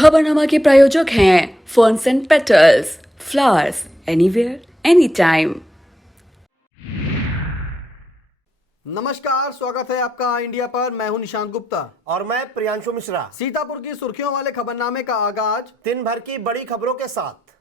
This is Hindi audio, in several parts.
खबरनामा के प्रायोजक हैं ferns and petals, flowers anywhere anytime. नमस्कार, स्वागत है आपका इंडिया पर। मैं हूं निशांत गुप्ता और मैं प्रियांशु मिश्रा। सीतापुर की सुर्खियों वाले खबरनामे का आगाज दिन भर की बड़ी खबरों के साथ।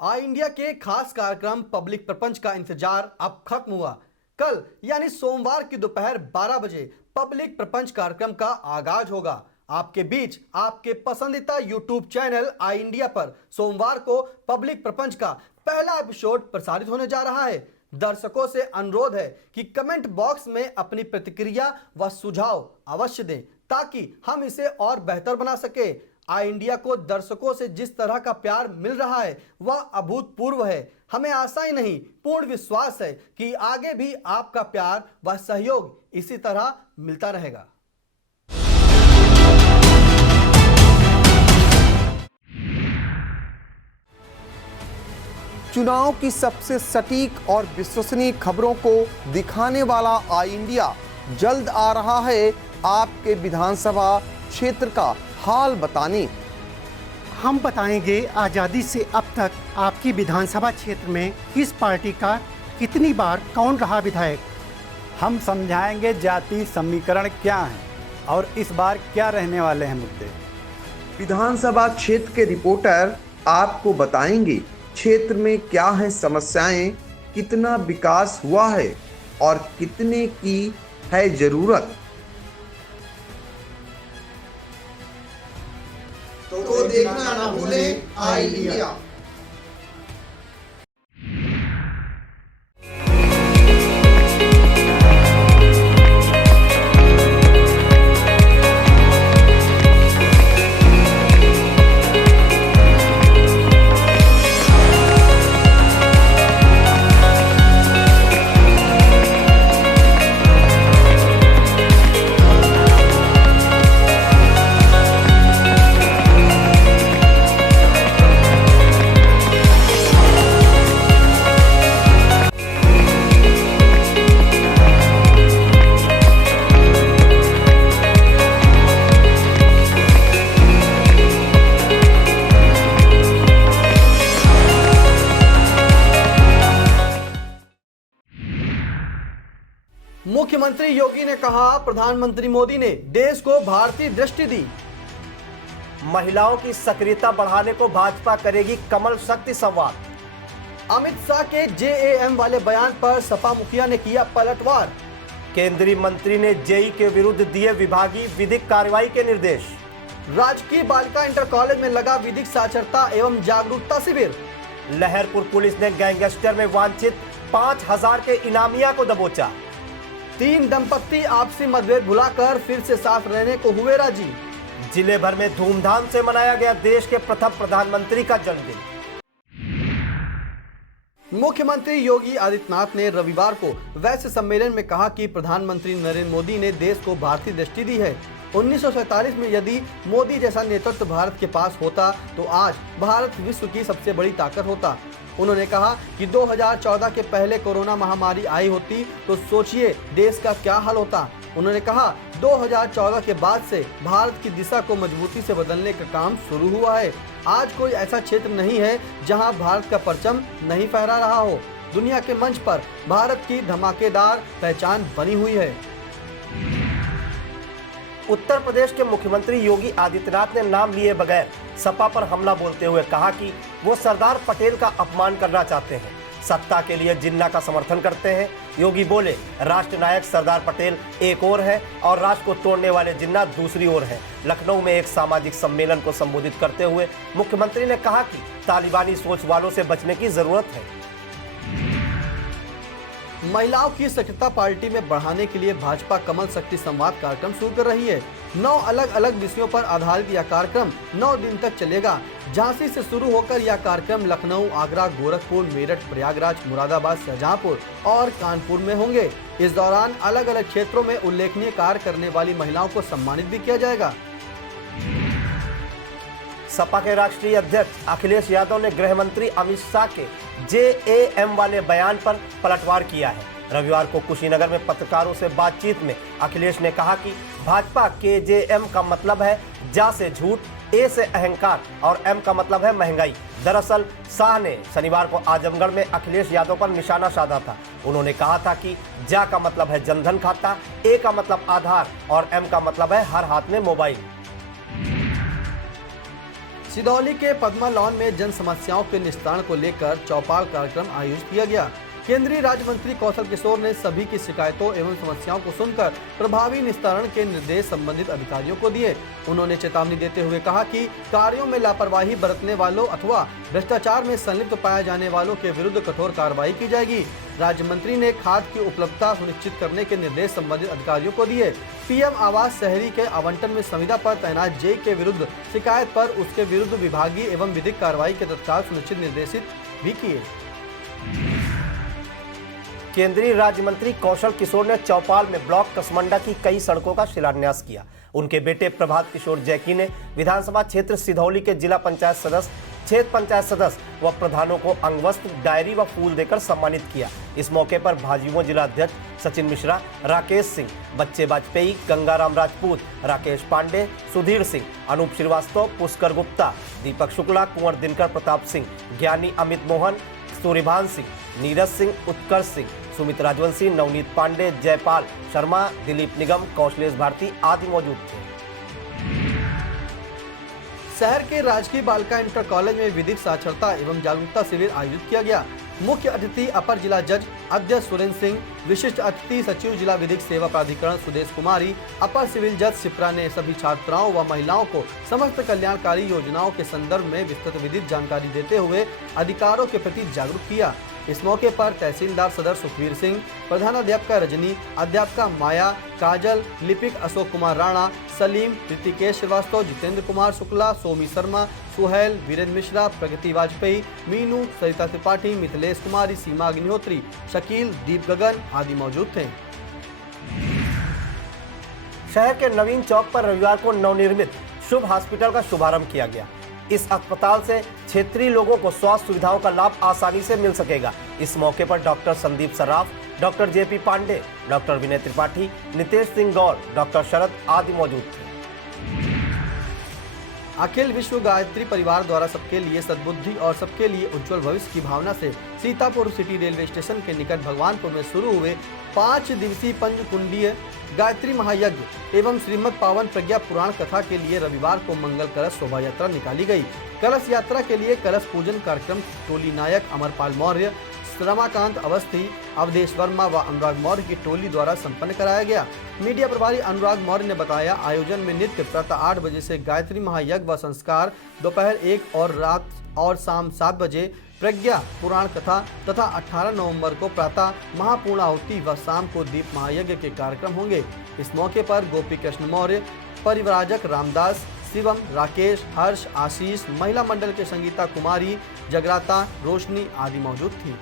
आई इंडिया के खास कार्यक्रम पब्लिक प्रपंच का इंतजार अब खत्म हुआ। कल यानी सोमवार की दोपहर 12 बजे पब्लिक प्रपंच कार्यक्रम का आगाज होगा। आपके बीच आपके पसंदीदा यूट्यूब चैनल आई इंडिया पर सोमवार को पब्लिक प्रपंच का पहला एपिसोड प्रसारित होने जा रहा है। दर्शकों से अनुरोध है कि कमेंट बॉक्स में अपनी प्रतिक्रिया व सुझाव अवश्य दें ताकि हम इसे और बेहतर बना सके। आई इंडिया को दर्शकों से जिस तरह का प्यार मिल रहा है वह अभूतपूर्व है। हमें आशा ही नहीं, पूर्ण विश्वास है कि आगे भी आपका प्यार व सहयोग इसी तरह मिलता रहेगा। चुनाव की सबसे सटीक और विश्वसनीय खबरों को दिखाने वाला आई इंडिया जल्द आ रहा है आपके विधानसभा क्षेत्र का हाल बताने। हम बताएंगे आज़ादी से अब तक आपकी विधानसभा क्षेत्र में किस पार्टी का कितनी बार कौन रहा विधायक। हम समझाएंगे जाति समीकरण क्या है और इस बार क्या रहने वाले हैं मुद्दे। विधानसभा क्षेत्र के रिपोर्टर आपको बताएंगे क्षेत्र में क्या है समस्याएं, कितना विकास हुआ है और कितने की है जरूरत। तो देखना ना भूलें आई इंडिया। मुख्यमंत्री योगी ने कहा, प्रधानमंत्री मोदी ने देश को भारतीय दृष्टि दी। महिलाओं की सक्रियता बढ़ाने को भाजपा करेगी कमल शक्ति संवाद। अमित शाह के जेएएम वाले बयान पर सपा मुखिया ने किया पलटवार। केंद्रीय मंत्री ने जेई के विरुद्ध दिए विभागीय विधिक कार्रवाई के निर्देश। राजकीय बालिका इंटर कॉलेज में लगा विधिक साक्षरता एवं जागरूकता शिविर। लहरपुर पुलिस ने गैंगस्टर में वांछित 5000 के इनामिया को दबोचा। 3 दंपत्ति आपसी मतभेद भुलाकर फिर से साथ रहने को हुए राजी। जिले भर में धूमधाम से मनाया गया देश के प्रथम प्रधानमंत्री का जन्मदिन। मुख्यमंत्री योगी आदित्यनाथ ने रविवार को वैश्य सम्मेलन में कहा कि प्रधानमंत्री नरेंद्र मोदी ने देश को भारतीय दृष्टि दी है। 1947 में यदि मोदी जैसा नेतृत्व भारत के पास होता तो आज भारत विश्व की सबसे बड़ी ताकत होता। उन्होंने कहा कि 2014 के पहले कोरोना महामारी आई होती तो सोचिए देश का क्या हाल होता। उन्होंने कहा 2014 के बाद से भारत की दिशा को मजबूती से बदलने का काम शुरू हुआ है। आज कोई ऐसा क्षेत्र नहीं है जहां भारत का परचम नहीं फहरा रहा हो। दुनिया के मंच पर भारत की धमाकेदार पहचान बनी हुई है। उत्तर प्रदेश के मुख्यमंत्री योगी आदित्यनाथ ने नाम लिए बगैर सपा पर हमला बोलते हुए कहा कि वो सरदार पटेल का अपमान करना चाहते हैं, सत्ता के लिए जिन्ना का समर्थन करते हैं। योगी बोले, राष्ट्र नायक सरदार पटेल एक ओर है और राष्ट्र को तोड़ने वाले जिन्ना दूसरी ओर है। लखनऊ में एक सामाजिक सम्मेलन को संबोधित करते हुए मुख्यमंत्री ने कहा कि तालिबानी सोच वालों से बचने की जरूरत है। महिलाओं की सक्रियता पार्टी में बढ़ाने के लिए भाजपा कमल शक्ति संवाद कार्यक्रम शुरू कर रही है। 9 अलग अलग विषयों पर आधारित यह कार्यक्रम 9 दिन तक चलेगा। झांसी से शुरू होकर यह कार्यक्रम लखनऊ, आगरा, गोरखपुर, मेरठ, प्रयागराज, मुरादाबाद, शाहजहांपुर और कानपुर में होंगे। इस दौरान अलग अलग क्षेत्रों में उल्लेखनीय कार्य करने वाली महिलाओं को सम्मानित भी किया जाएगा। सपा के राष्ट्रीय अध्यक्ष अखिलेश यादव ने गृह मंत्री अमित शाह के जेएएम वाले बयान पर पलटवार किया है। रविवार को कुशीनगर में पत्रकारों से बातचीत में अखिलेश ने कहा कि भाजपा KJM का मतलब है जा से झूठ, ए से अहंकार और M का मतलब है महंगाई। दरअसल शाह ने शनिवार को आजमगढ़ में अखिलेश यादव पर निशाना साधा था। उन्होंने कहा था कि जा का मतलब है जनधन खाता, ए का मतलब आधार और M का मतलब है हर हाथ में मोबाइल। सिधौली के पद्मा लॉन में जन समस्याओं के निस्तारण को लेकर चौपाल कार्यक्रम आयोजित किया गया। केंद्रीय राज्य मंत्री कौशल किशोर ने सभी की शिकायतों एवं समस्याओं को सुनकर प्रभावी निस्तारण के निर्देश संबंधित अधिकारियों को दिए। उन्होंने चेतावनी देते हुए कहा कि कार्यों में लापरवाही बरतने वालों अथवा भ्रष्टाचार में संलिप्त पाए जाने वालों के विरुद्ध कठोर कार्रवाई की जाएगी। राज्य मंत्री ने खाद की उपलब्धता सुनिश्चित करने के निर्देश संबंधित अधिकारियों को दिए। PM आवास शहरी के आवंटन में संविदा पर तैनात जेई के विरुद्ध शिकायत पर उसके विरुद्ध विभागीय एवं विधिक कार्रवाई के तत्काल सुनिश्चित निर्देशित भी किए। केंद्रीय राज्य मंत्री कौशल किशोर ने चौपाल में ब्लॉक कसमंडा की कई सड़कों का शिलान्यास किया। उनके बेटे प्रभात किशोर जैकी ने विधानसभा क्षेत्र सिधौली के जिला पंचायत सदस्य, क्षेत्र पंचायत सदस्य व प्रधानों को अंगवस्त्र, डायरी व फूल देकर सम्मानित किया। इस मौके पर भाजयुमो जिला अध्यक्ष सचिन मिश्रा, राकेश सिंह, बच्चे वाजपेयी, गंगाराम राजपूत, राकेश पांडे, सुधीर सिंह, अनूप श्रीवास्तव, पुष्कर गुप्ता, दीपक शुक्ला, कुंवर दिनकर प्रताप सिंह, ज्ञानी अमित मोहन, सूर्यभान सिंह, नीरज सिंह, उत्कर्ष सिंह, सुमित राजवंशी, नवनीत पांडे, जयपाल शर्मा, दिलीप निगम, कौशलेश भारती आदि मौजूद थे। शहर के राजकीय बालिका इंटर कॉलेज में विधिक साक्षरता एवं जागरूकता शिविर आयोजित किया गया। मुख्य अतिथि अपर जिला जज अध्यक्ष सुरेंद्र सिंह, विशिष्ट अतिथि सचिव जिला विधिक सेवा प्राधिकरण सुदेश कुमारी, अपर सिविल जज शिप्रा ने सभी छात्राओं व महिलाओं को समस्त कल्याणकारी योजनाओं के संदर्भ में विस्तृत विधिक जानकारी देते हुए अधिकारों के प्रति जागरूक किया। इस मौके पर तहसीलदार सदर सुखवीर सिंह, प्रधानाध्यापिका रजनी, अध्यापिका माया, काजल, लिपिक अशोक कुमार राणा, सलीम, ऋतिकेश श्रीवास्तव, जितेंद्र कुमार शुक्ला, सोमी शर्मा, सुहेल, वीरेंद्र मिश्रा, प्रगति वाजपेयी, मीनू, सरिता त्रिपाठी, मिथिलेश कुमारी, सीमा अग्निहोत्री, शकील, दीप गगन आदि मौजूद थे। शहर के नवीन चौक पर रविवार को नवनिर्मित शुभ हॉस्पिटल का शुभारंभ किया गया। इस अस्पताल से क्षेत्रीय लोगों को स्वास्थ्य सुविधाओं का लाभ आसानी से मिल सकेगा। इस मौके पर doctor Sandeep Sarraf, doctor JP Pandey, doctor Vinay Tripathi, Nitesh Singh Gaur, doctor Sharad आदि मौजूद थे। अखिल विश्व गायत्री परिवार द्वारा सबके लिए सद्बुद्धि और सबके लिए उज्जवल भविष्य की भावना से सीतापुर सिटी रेलवे स्टेशन के निकट भगवानपुर में शुरू हुए 5 दिवसीय पंचकुंडीय गायत्री महायज्ञ एवं श्रीमद पावन प्रज्ञा पुराण कथा के लिए रविवार को मंगल कलश शोभा यात्रा निकाली गई। कलश यात्रा के लिए कलश पूजन कार्यक्रम टोली नायक अमरपाल मौर्य, रमाकांत अवस्थी, अवधेश वर्मा व अनुराग मौर्य की टोली द्वारा संपन्न कराया गया। मीडिया प्रभारी अनुराग मौर्य ने बताया, आयोजन में नित्य प्रातः 8 बजे से गायत्री महायज्ञ व संस्कार, दोपहर 1 और रात और शाम 7 बजे प्रज्ञा पुराण कथा तथा 18 नवंबर को प्रातः महापूर्णाहुति व शाम को दीप महायज्ञ के कार्यक्रम होंगे। इस मौके पर गोपी कृष्ण मौर्य, परिव्राजक रामदास, शिवम, राकेश, हर्ष, आशीष, महिला मंडल के संगीता कुमारी, जगराता, रोशनी आदि मौजूद थी।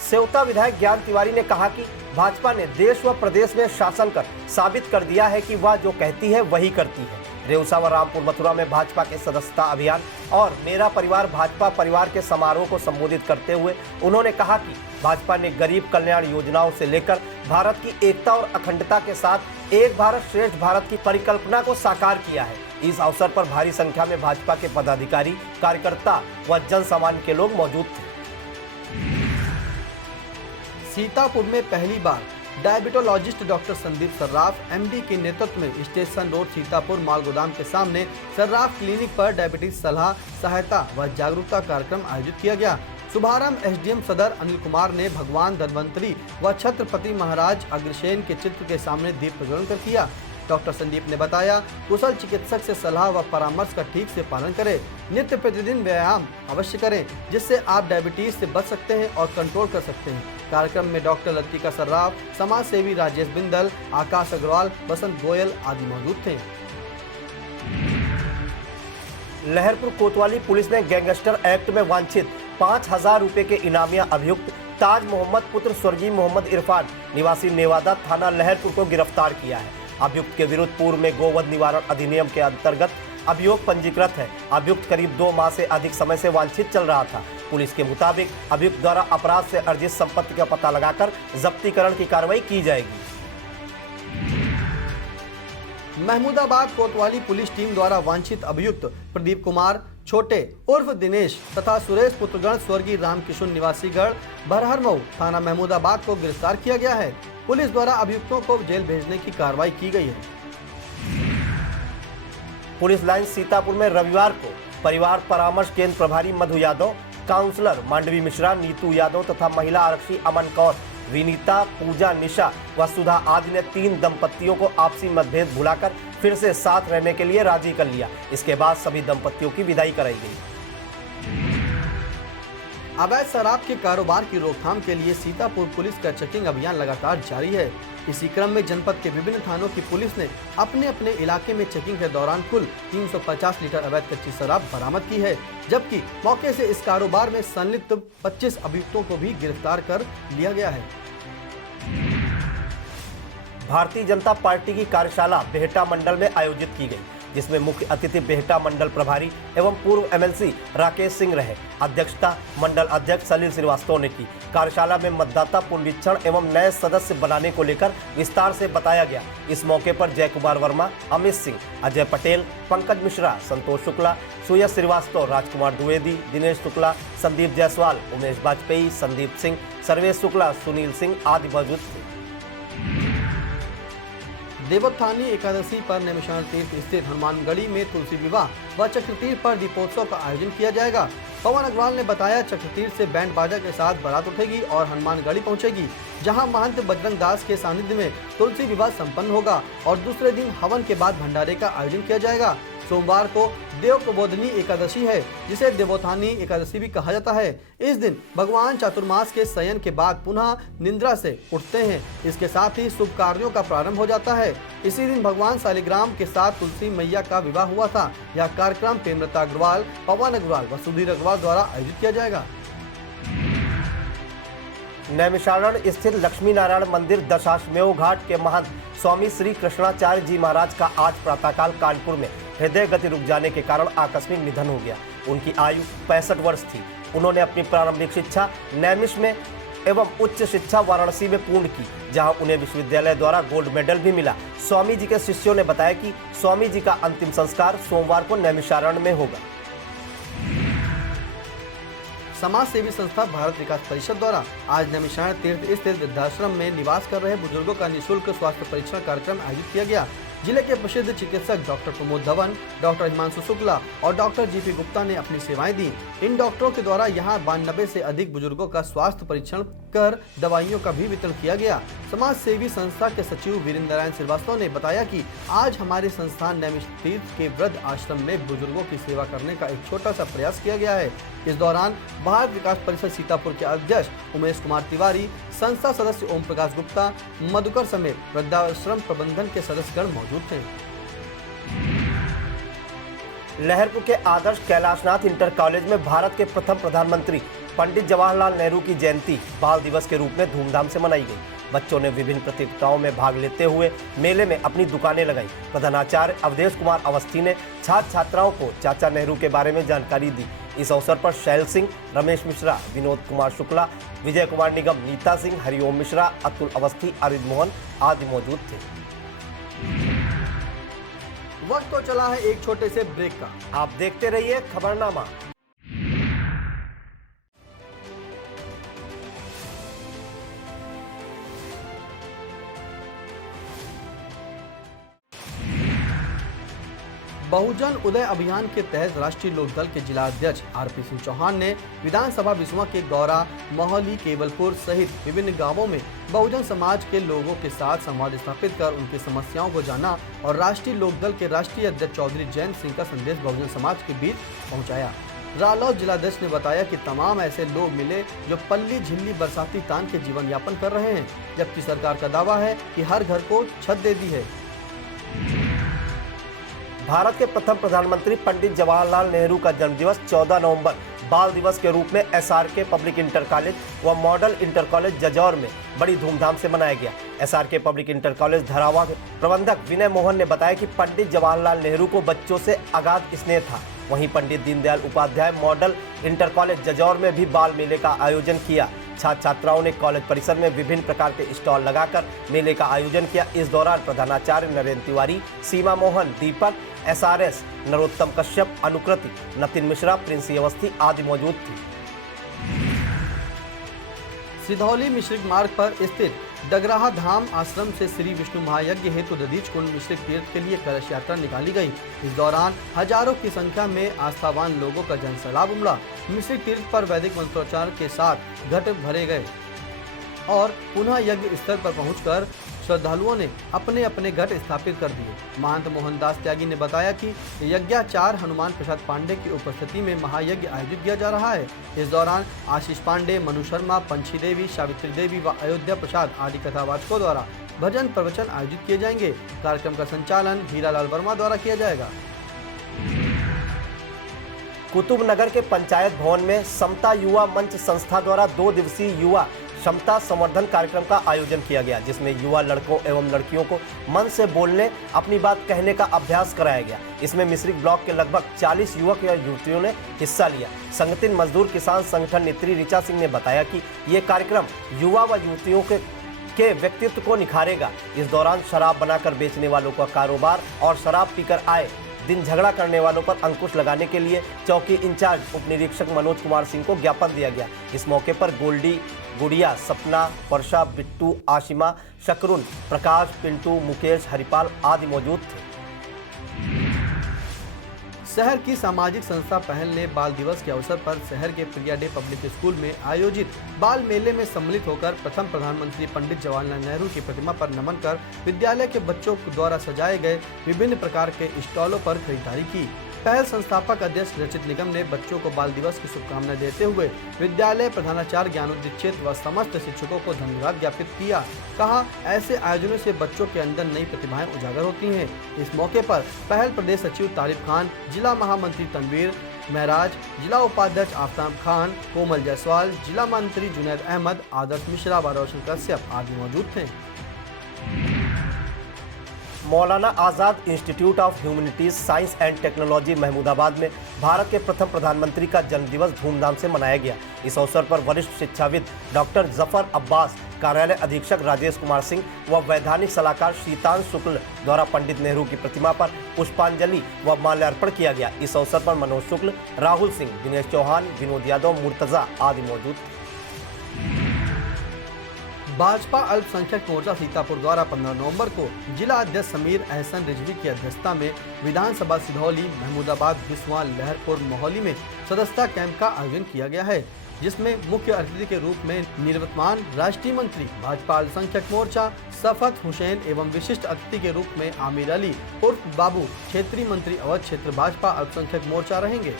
सेवता विधायक ज्ञान तिवारी ने कहा कि भाजपा ने देश व प्रदेश में शासन कर साबित कर दिया है कि वह जो कहती है वही करती है। रेउसा व रामपुर मथुरा में भाजपा के सदस्यता अभियान और मेरा परिवार भाजपा परिवार के समारोह को संबोधित करते हुए उन्होंने कहा कि भाजपा ने गरीब कल्याण योजनाओं से लेकर भारत की एकता और अखंडता के साथ एक भारत श्रेष्ठ भारत की परिकल्पना को साकार किया है। इस अवसर पर भारी संख्या में भाजपा के पदाधिकारी, कार्यकर्ता व जन सामान्य के लोग मौजूद थे। सीतापुर में पहली बार diabetologist doctor Sandeep Sarraf MD के नेतृत्व में स्टेशन रोड सीतापुर माल गोदाम के सामने सर्राफ क्लिनिक पर डायबिटीज सलाह, सहायता व जागरूकता कार्यक्रम आयोजित किया गया। शुभारंभ SDM सदर अनिल कुमार ने भगवान धन्वंतरी व छत्रपति महाराज अग्रसेन के चित्र के सामने दीप प्रज्वलन कर किया। डॉक्टर संदीप ने बताया, कुशल चिकित्सक से सलाह व परामर्श का ठीक से पालन करें, नित्य प्रतिदिन व्यायाम अवश्य करें, जिससे आप डायबिटीज से बच सकते हैं और कंट्रोल कर सकते हैं। कार्यक्रम में डॉक्टर लतिका सर्राफ, समाज सेवी राजेश बिंदल, आकाश अग्रवाल, बसंत गोयल आदि मौजूद थे। लहरपुर कोतवाली पुलिस ने गैंगस्टर एक्ट में वांछित 5000 रुपए के इनामिया अभियुक्त ताज मोहम्मद पुत्र स्वर्गीय मोहम्मद इरफान निवासी नेवादा थाना लहरपुर को गिरफ्तार किया है। अभियुक्त के विरुद्ध पूर्व में गोवध निवारण अधिनियम के अंतर्गत अभियोग पंजीकृत है। अभियुक्त करीब 2 माह से अधिक समय से वांछित चल रहा था। पुलिस के मुताबिक अभियुक्त द्वारा अपराध से अर्जित संपत्ति का पता लगाकर जब्तीकरण की कार्रवाई की जाएगी। महमूदाबाद कोतवाली पुलिस टीम द्वारा वांछित अभियुक्त प्रदीप कुमार छोटे उर्फ दिनेश तथा सुरेश पुत्रगण स्वर्गीय रामकिशुन निवासी गढ़ बरहरमऊ थाना महमूदाबाद को गिरफ्तार किया गया है। पुलिस द्वारा अभियुक्तों को जेल भेजने की कार्रवाई की गई है। पुलिस लाइन सीतापुर में रविवार को परिवार परामर्श केंद्र प्रभारी मधु यादव, काउंसलर मांडवी मिश्रा, नीतू यादव तथा महिला आरक्षी अमन कौर, विनीता, पूजा, निशा व सुधा आदि ने 3 दंपतियों को आपसी मतभेद भुलाकर फिर से साथ रहने के लिए राजी कर लिया। इसके बाद सभी दंपतियों की विदाई कराई गई। अवैध शराब के कारोबार की रोकथाम के लिए सीतापुर पुलिस का चेकिंग अभियान लगातार जारी है। इसी क्रम में जनपद के विभिन्न थानों की पुलिस ने अपने अपने इलाके में चेकिंग के दौरान कुल 350 लीटर अवैध कच्ची शराब बरामद की है, जबकि मौके से इस कारोबार में संलिप्त 25 अभियुक्तों को भी गिरफ्तार कर लिया गया है। भारतीय जनता पार्टी की कार्यशाला बेहटा मंडल में आयोजित की गई, जिसमें मुख्य अतिथि बेहटा मंडल प्रभारी एवं पूर्व एमएलसी राकेश सिंह रहे। अध्यक्षता मंडल अध्यक्ष सलील श्रीवास्तव ने की। कार्यशाला में मतदाता पुनरीक्षण एवं नए सदस्य बनाने को लेकर विस्तार से बताया गया। इस मौके पर जय कुमार वर्मा, अमित सिंह, अजय पटेल, पंकज मिश्रा, संतोष शुक्ला, सुयश श्रीवास्तव, राजकुमार द्विवेदी, दिनेश शुक्ला, संदीप जायसवाल, उमेश वाजपेयी, संदीप सिंह, सर्वेश शुक्ला, सुनील सिंह आदि मौजूद थे। देवोत्थानी एकादशी पर नैमिषारण्य तीर्थ स्थित हनुमानगढ़ी में तुलसी विवाह व चक्रतीर्थ पर दीपोत्सव का आयोजन किया जाएगा। पवन अग्रवाल ने बताया, चक्रतीर्थ से बैंड बाजा के साथ बारात उठेगी और हनुमानगढ़ी पहुंचेगी, जहां महंत बजरंग दास के सानिध्य में तुलसी विवाह संपन्न होगा और दूसरे दिन हवन के बाद भंडारे का आयोजन किया जाएगा। सोमवार को देव प्रबोधनी एकादशी है, जिसे देवोत्थानी एकादशी भी कहा जाता है। इस दिन भगवान चातुर्मास के शयन के बाद पुनः निद्रा से उठते हैं। इसके साथ ही शुभ कार्यों का प्रारंभ हो जाता है। इसी दिन भगवान शालिग्राम के साथ तुलसी मैया का विवाह हुआ था। यह कार्यक्रम प्रेमलता अग्रवाल, पवन अग्रवाल व सुधीर अग्रवाल द्वारा आयोजित किया जाएगा। नैमिषारण्य स्थित लक्ष्मी नारायण मंदिर दशाश्वमेध घाट के महंत स्वामी श्री कृष्णाचार्य जी महाराज का आज प्रातःकाल कानपुर में हृदय गति रुक जाने के कारण आकस्मिक निधन हो गया। उनकी आयु 65 वर्ष थी। उन्होंने अपनी प्रारंभिक शिक्षा नैमिष में एवं उच्च शिक्षा वाराणसी में पूर्ण की, जहां उन्हें विश्वविद्यालय द्वारा गोल्ड मेडल भी मिला। स्वामी जी के शिष्यों ने बताया कि स्वामी जी का अंतिम संस्कार सोमवार को नैमिषारण्य में होगा। समाज सेवी संस्था भारत विकास परिषद द्वारा आज नैमिषारण्य तीर्थ स्थित वृद्धाश्रम में निवास कर रहे बुजुर्गों का निःशुल्क स्वास्थ्य परीक्षण कार्यक्रम आयोजित किया गया। जिले के प्रसिद्ध चिकित्सक डॉक्टर प्रमोद धवन, डॉक्टर हिमांशु शुक्ला और डॉक्टर जीपी गुप्ता ने अपनी सेवाएं दी। इन डॉक्टरों के द्वारा यहां 92 से अधिक बुजुर्गों का स्वास्थ्य परीक्षण कर दवाइयों का भी वितरण किया गया। समाज सेवी संस्था के सचिव वीरेंद्र नारायण श्रीवास्तव ने बताया कि आज हमारे संस्थान नैमिषारण्य तीर्थ के वृद्ध आश्रम में बुजुर्गों की सेवा करने का एक छोटा सा प्रयास किया गया है। इस दौरान भारत विकास परिषद सीतापुर के अध्यक्ष उमेश कुमार तिवारी, संस्था सदस्य ओम प्रकाश गुप्ता, मधुकर समेत वृद्धाश्रम प्रबंधन के सदस्यगण मौजूद थे। लहरपुर के आदर्श कैलाशनाथ इंटर कॉलेज में भारत के प्रथम प्रधानमंत्री पंडित जवाहरलाल नेहरू की जयंती बाल दिवस के रूप में धूमधाम से मनाई गई। बच्चों ने विभिन्न प्रतियोगिताओं में भाग लेते हुए मेले में अपनी दुकानें लगाई। प्रधानाचार्य अवधेश कुमार अवस्थी ने छात्र छात्राओं को चाचा नेहरू के बारे में जानकारी दी। इस अवसर पर शैल सिंह, रमेश मिश्रा, विनोद कुमार शुक्ला, विजय कुमार निगम, नीता सिंह, हरिओम मिश्रा, अतुल अवस्थी, अरिद मोहन आदि मौजूद थे। वक्त तो चला है एक छोटे से ब्रेक का। आप देखते रहिए खबरनामा। बहुजन उदय अभियान के तहत राष्ट्रीय लोकदल के जिला अध्यक्ष आरपी सिंह चौहान ने विधानसभा विसुआ के गौरा, मोहली, केवलपुर सहित विभिन्न गांवों में बहुजन समाज के लोगों के साथ संवाद स्थापित कर उनकी समस्याओं को जाना और राष्ट्रीय लोकदल के राष्ट्रीय अध्यक्ष चौधरी जयंत सिंह का संदेश बहुजन समाज के बीच पहुंचाया। रालोद जिलाध्यक्ष ने बताया कि तमाम ऐसे लोग मिले जो पल्ली झिल्ली बरसाती तान के जीवन यापन कर रहे हैं, जबकि सरकार का दावा है कि हर घर को छत दे दी है। भारत के प्रथम प्रधानमंत्री पंडित जवाहरलाल नेहरू का जन्मदिवस 14 नवंबर बाल दिवस के रूप में SRK पब्लिक इंटर कॉलेज व मॉडल इंटर कॉलेज जजौर में बड़ी धूमधाम से मनाया गया। SRK पब्लिक इंटर कॉलेज धरावा के प्रबंधक विनय मोहन ने बताया कि पंडित जवाहरलाल नेहरू को बच्चों से अगाध स्नेह था। वहीं Pandit Deendayal Upadhyay model inter college Jajaur में भी बाल मेले का आयोजन किया। छात्र छात्राओं ने कॉलेज परिसर में विभिन्न प्रकार के स्टॉल लगाकर मेले का आयोजन किया। इस दौरान प्रधानाचार्य नरेंद्र तिवारी, सीमा मोहन, दीपक, SRS, नरोत्तम कश्यप, अनुकृति, नतिन मिश्रा, प्रिंस अवस्थी आदि मौजूद थी। सिधौली मिश्रिक मार्ग पर स्थित डगराहा धाम आश्रम से श्री विष्णु महायज्ञ हेतु दधीच कुंड मिश्रिक तीर्थ के लिए कलश यात्रा निकाली गई। इस दौरान हजारों की संख्या में आस्थावान लोगों का जनसैलाब उमड़ा। मिश्रिक तीर्थ पर वैदिक मंत्रोच्चार के साथ घट भरे गए और पुनः यज्ञ स्थल पर पहुंचकर श्रद्धालुओं ने अपने अपने घट स्थापित कर दिए। महंत मोहनदास त्यागी ने बताया कि यज्ञाचार्य हनुमान प्रसाद पांडे की उपस्थिति में महायज्ञ आयोजित किया जा रहा है। इस दौरान आशीष पांडे, मनु शर्मा, पंछी देवी, सावित्री देवी व अयोध्या प्रसाद आदि कथावाचकों द्वारा भजन प्रवचन आयोजित किए जाएंगे। कार्यक्रम का संचालन हीरालाल वर्मा द्वारा किया जाएगा। कुतुबनगर के पंचायत भवन में समता युवा मंच संस्था द्वारा 2 दिवसीय युवा क्षमता संवर्धन कार्यक्रम का आयोजन किया गया, जिसमें युवा लड़कों एवं लड़कियों को मन से बोलने, अपनी बात कहने का अभ्यास कराया गया। इसमें मिश्रिक ब्लॉक के लगभग 40 युवक या युवतियों ने हिस्सा लिया। संगठित मजदूर किसान संगठन नेत्री ऋचा सिंह ने बताया कि ये कार्यक्रम युवा व युवतियों के व्यक्तित्व को निखारेगा। इस दौरान शराब बनाकर बेचने वालों का कारोबार और शराब पीकर आए दिन झगड़ा करने वालों पर अंकुश लगाने के लिए चौकी इंचार्ज उप निरीक्षक मनोज कुमार सिंह को ज्ञापन दिया गया। इस मौके पर गोल्डी, गुड़िया, सपना, वर्षा, बिट्टू, आशिमा, शकरुन, प्रकाश, पिंटू, मुकेश, हरिपाल आदि मौजूद थे। शहर की सामाजिक संस्था पहल ने बाल दिवस के अवसर पर शहर के प्रिया डे पब्लिक स्कूल में आयोजित बाल मेले में सम्मिलित होकर प्रथम प्रधानमंत्री पंडित जवाहरलाल नेहरू की प्रतिमा पर नमन कर विद्यालय के बच्चों द्वारा सजाए गए विभिन्न प्रकार के स्टॉलों पर खरीदारी की। पहल संस्थापक अध्यक्ष रचित निगम ने बच्चों को बाल दिवस की शुभकामनाएं देते हुए विद्यालय प्रधानाचार्य ज्ञानोदीक्षित व समस्त शिक्षकों को धन्यवाद ज्ञापित किया। कहा, ऐसे आयोजनों से बच्चों के अंदर नई प्रतिभाएं उजागर होती हैं। इस मौके पर पहल प्रदेश सचिव तारिफ खान, जिला महामंत्री तनवीर महराज, जिला उपाध्यक्ष आफ्ताब खान, कोमल जायसवाल, जिला मंत्री जुनैद अहमद, आदर्श मिश्रा व रोशन कश्यप आदि मौजूद थे। Maulana Azad institute of humanities science and technology Mahmudabad में भारत के प्रथम प्रधानमंत्री का जन्मदिवस धूमधाम से मनाया गया। इस अवसर पर वरिष्ठ शिक्षाविद डॉक्टर जफर अब्बास, कार्यालय अधीक्षक राजेश कुमार सिंह व वैधानिक सलाहकार शीतांश शुक्ल द्वारा पंडित नेहरू की प्रतिमा पर पुष्पांजलि व माल्यार्पण किया गया। इस अवसर पर मनोज शुक्ल, राहुल सिंह, दिनेश चौहान, विनोद यादव, मुर्तजा आदि मौजूद थे। भाजपा अल्पसंख्यक मोर्चा सीतापुर द्वारा 15 नवंबर को जिला अध्यक्ष समीर अहसन रिजवी की अध्यक्षता में विधानसभा सिधौली, महमूदाबाद, बिस्वा, लहरपुर, मोहाली में सदस्यता कैंप का आयोजन किया गया है, जिसमें मुख्य अतिथि के रूप में निवर्तमान राष्ट्रीय मंत्री भाजपा अल्पसंख्यक मोर्चा सफत हुसैन एवं विशिष्ट अतिथि के रूप में आमिर अली उर्फ बाबू, क्षेत्रीय मंत्री अवध क्षेत्र भाजपा अल्पसंख्यक मोर्चा रहेंगे।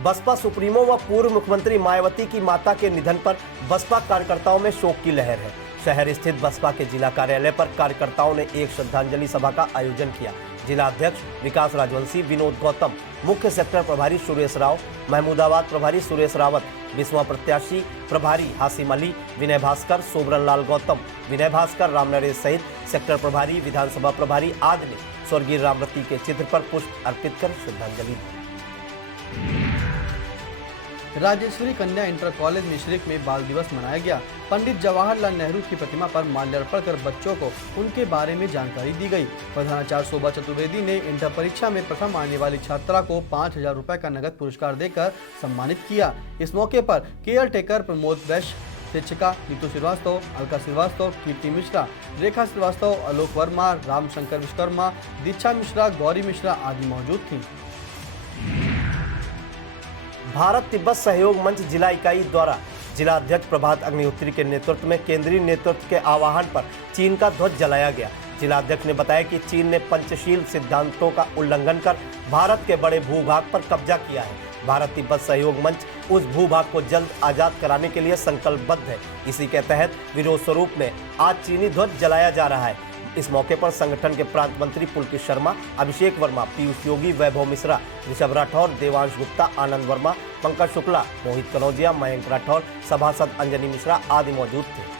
बसपा सुप्रीमो व पूर्व मुख्यमंत्री मायावती की माता के निधन पर बसपा कार्यकर्ताओं में शोक की लहर है। शहर स्थित बसपा के जिला कार्यालय पर कार्यकर्ताओं ने एक श्रद्धांजलि सभा का आयोजन किया। जिला अध्यक्ष विकास राजवंशी, विनोद गौतम, मुख्य सेक्टर प्रभारी सुरेश राव, महमूदाबाद प्रभारी सुरेश रावत, बिस्वा प्रत्याशी प्रभारी हासिम अली, विनय भास्कर, सोबरन लाल गौतम, विनय भास्कर, राम नरेश सहित सेक्टर प्रभारी, विधानसभा प्रभारी आदि ने स्वर्गीय रामरती के चित्र पर पुष्प अर्पित कर श्रद्धांजलि दी। राजेश्वरी कन्या इंटर कॉलेज मिश्रिक में बाल दिवस मनाया गया। पंडित जवाहरलाल नेहरू की प्रतिमा पर माल्यार्पण कर बच्चों को उनके बारे में जानकारी दी गई। प्रधानाचार्य शोभा चतुर्वेदी ने इंटर परीक्षा में प्रथम आने वाली छात्रा को 5,000 रुपए का नगद पुरस्कार देकर सम्मानित किया। इस मौके पर केयर टेकर प्रमोद वैश्य, शिक्षिका नीतू श्रीवास्तव, अलका श्रीवास्तव, कीर्ति मिश्रा, रेखा श्रीवास्तव, आलोक वर्मा, रामशंकर विश्वकर्मा, दीक्षा मिश्रा, गौरी मिश्रा आदि मौजूद थी। भारत तिब्बत सहयोग मंच जिला इकाई द्वारा जिला अध्यक्ष प्रभात अग्निहोत्री के नेतृत्व में केंद्रीय नेतृत्व के आह्वान पर चीन का ध्वज जलाया गया। जिला अध्यक्ष ने बताया कि चीन ने पंचशील सिद्धांतों का उल्लंघन कर भारत के बड़े भूभाग पर कब्जा किया है। भारत तिब्बत सहयोग मंच उस भूभाग को जल्द आजाद कराने के लिए संकल्पबद्ध है। इसी के तहत विरोध स्वरूप में आज चीनी ध्वज जलाया जा रहा है। इस मौके पर संगठन के प्रांत मंत्री पुलकित शर्मा, अभिषेक वर्मा, पीयूष योगी, वैभव मिश्रा, ऋषभ राठौर, देवांश गुप्ता, आनंद वर्मा, पंकज शुक्ला, मोहित कनौजिया, मयंक राठौर, सभासद अंजनी मिश्रा आदि मौजूद थे।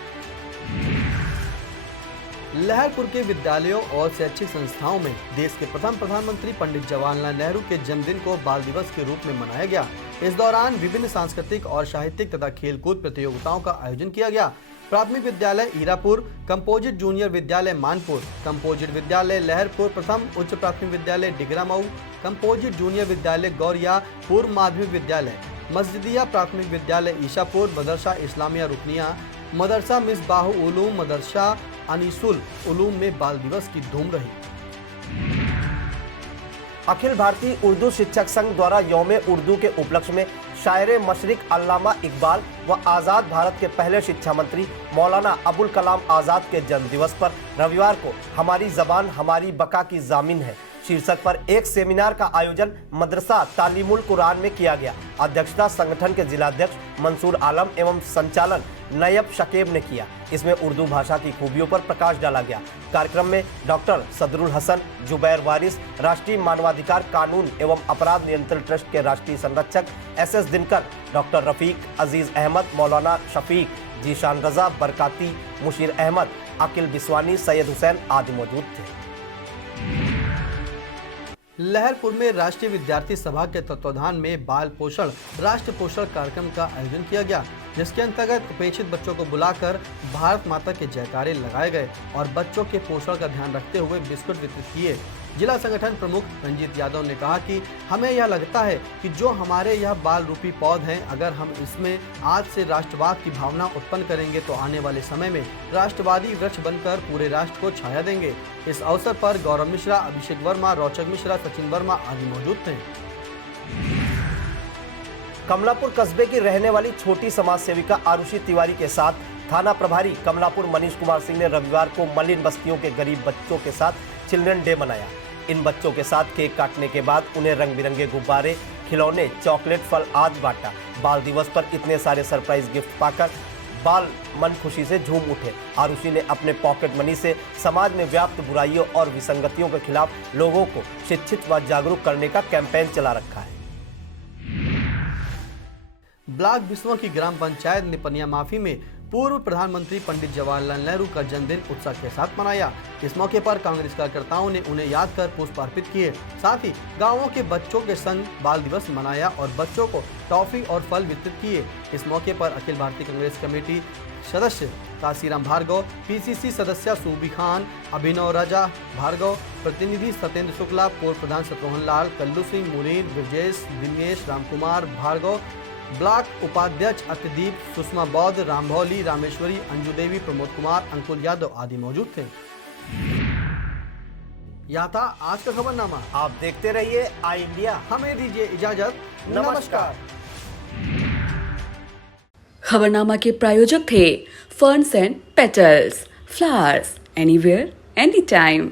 लहरपुर के विद्यालयों और शैक्षिक संस्थाओं में देश के प्रथम प्रधानमंत्री पंडित जवाहरलाल नेहरू के जन्मदिन को बाल दिवस के रूप में मनाया गया। इस दौरान विभिन्न सांस्कृतिक और साहित्यिक तथा खेलकूद प्रतियोगिताओं का आयोजन किया गया। प्राथमिक विद्यालय ईरापुर, कंपोजिट जूनियर विद्यालय मानपुर, कंपोजिट विद्यालय लहरपुर, प्रथम उच्च प्राथमिक विद्यालय डिगरामऊ, कंपोजिट जूनियर विद्यालय गौरिया, पूर्व माध्यमिक विद्यालय मस्जिदिया प्राथमिक विद्यालय ईशापुर, मदरसा इस्लामिया रुकनिया, मदरसा मिसबाह उलूम, मदरसा अनीसुल उलूम में बाल दिवस की धूम रही। अखिल भारतीय उर्दू शिक्षक संघ द्वारा यौम उर्दू के उपलक्ष्य में शायर मशरिक अल्लामा इकबाल व आज़ाद भारत के पहले शिक्षा मंत्री मौलाना अबुल कलाम आज़ाद के जन्म दिवस पर रविवार को हमारी ज़बान हमारी बका की ज़ामिन है शीर्षक पर एक सेमिनार का आयोजन मदरसा तालीमुल कुरान में किया गया। अध्यक्षता संगठन के जिलाध्यक्ष मंसूर आलम एवं संचालन नयब शकीब ने किया। इसमें उर्दू भाषा की खूबियों पर प्रकाश डाला गया। कार्यक्रम में डॉक्टर सदरुल हसन, जुबैर वारिस, राष्ट्रीय मानवाधिकार कानून एवं अपराध नियंत्रण ट्रस्ट के राष्ट्रीय संरक्षक SS दिनकर, डॉक्टर रफीक, अजीज अहमद, मौलाना शफीक, जीशान रजा, बरकाती, मुशीर अहमद, अकिल बिस्वानी, सैयद हुसैन आदि मौजूद थे। लहरपुर में राष्ट्रीय विद्यार्थी सभा के तत्वाधान में बाल पोषण राष्ट्र पोषण कार्यक्रम का आयोजन किया गया, जिसके अंतर्गत उपेक्षित बच्चों को बुलाकर भारत माता के जयकारे लगाए गए और बच्चों के पोषण का ध्यान रखते हुए बिस्कुट वितरित किए। जिला संगठन प्रमुख रंजीत यादव ने कहा कि हमें यह लगता है कि जो हमारे यह बाल रूपी पौध हैं, अगर हम इसमें आज से राष्ट्रवाद की भावना उत्पन्न करेंगे तो आने वाले समय में राष्ट्रवादी वृक्ष बनकर पूरे राष्ट्र को छाया देंगे। इस अवसर पर गौरव मिश्रा, अभिषेक वर्मा, रोचक मिश्रा, सचिन वर्मा आदि मौजूद थे। कमलापुर कस्बे की रहने वाली छोटी समाज सेविका आरुषि तिवारी के साथ थाना प्रभारी कमलापुर मनीष कुमार सिंह ने रविवार को मलिन बस्तियों के गरीब बच्चों के साथ चिल्ड्रन डे मनाया। इन बच्चों के साथ केक काटने के बाद उन्हें रंग बिरंगे गुब्बारे, खिलौने, चॉकलेट, फल आदि बांटा। बाल दिवस पर इतने सारे सरप्राइज गिफ्ट पाकर बाल मन खुशी से झूम उठे। आरुषि ने अपने पॉकेट मनी से समाज में व्याप्त बुराइयों और विसंगतियों के खिलाफ लोगों को शिक्षित व जागरूक करने का कैंपेन चला रखा है। ब्लॉक बिस्वा की ग्राम पंचायत ने पनिया माफी में पूर्व प्रधानमंत्री पंडित जवाहरलाल नेहरू का जन्मदिन उत्साह के साथ मनाया। इस मौके पर कांग्रेस कार्यकर्ताओं ने उन्हें याद कर पुष्प अर्पित किए। साथ ही गांवों के बच्चों के संग बाल दिवस मनाया और बच्चों को टॉफी और फल वितरित किए। इस मौके पर अखिल भारतीय कांग्रेस कमेटी सदस्य काशीराम भार्गव, PCC सदस्य सूबी खान, अभिनव राजा भार्गव, प्रतिनिधि सत्येंद्र शुक्ला, पूर्व प्रधान शत्रुघ्न लाल, कल्लू सिंह, मुनीर, ब्रजेश, दिनेश, रामकुमार भार्गव, ब्लॉक उपाध्यक्ष अतिदीप, सुषमा बौद्ध, रामभौली, रामेश्वरी, अंजू देवी, प्रमोद कुमार, अंकुल यादव आदि मौजूद थे। यह था आज का खबरनामा। आप देखते रहिए आई इंडिया। हमें दीजिए इजाजत। नमस्कार। खबरनामा के प्रायोजक थे ferns and petals, flowers anywhere any time.